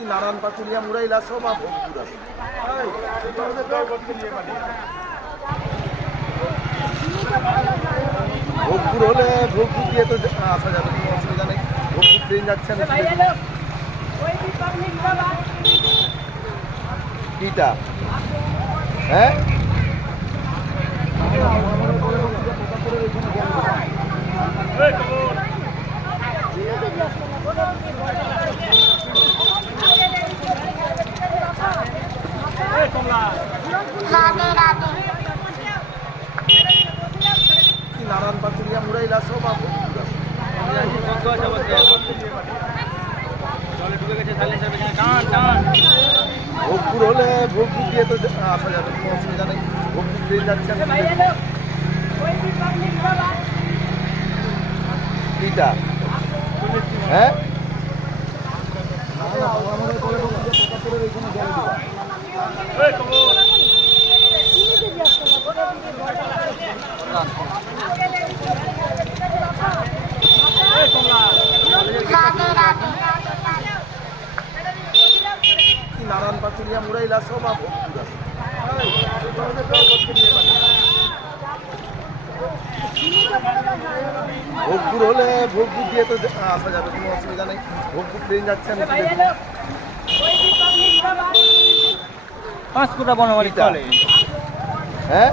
কি নারায়ণ পাতুলিয়া মুরাইল আসো বা ভোগপুর ভোগপুর হলে ভোগপুর দিয়ে তো আসা যাবে কোনো অসুবিধা নেই। ভোগপুর ট্রেন যাচ্ছে। কিটা? হ্যাঁ? নারায়ণ পাতুলিয়া মুরাইল আসো বা ভোগপুর হলে ভোগপুর দিয়ে তো আসা যাবে, কোনো অসুবিধা নেই। ভোগপুর ট্রেন যাচ্ছে। কিটা? হ্যাঁ কি নারায়ণ পাতুলিয়া মুরাইল আসো বা ভোগপুর আসো ভোগপুর হলে ভোগপুর দিয়ে তো আসা যাবে, কোনো অসুবিধা নেই। ভোগপুর ট্রেন যাচ্ছে, আমি তুলে দিই। পাঁচ ফুটা বনমালী কিটা? হ্যাঁ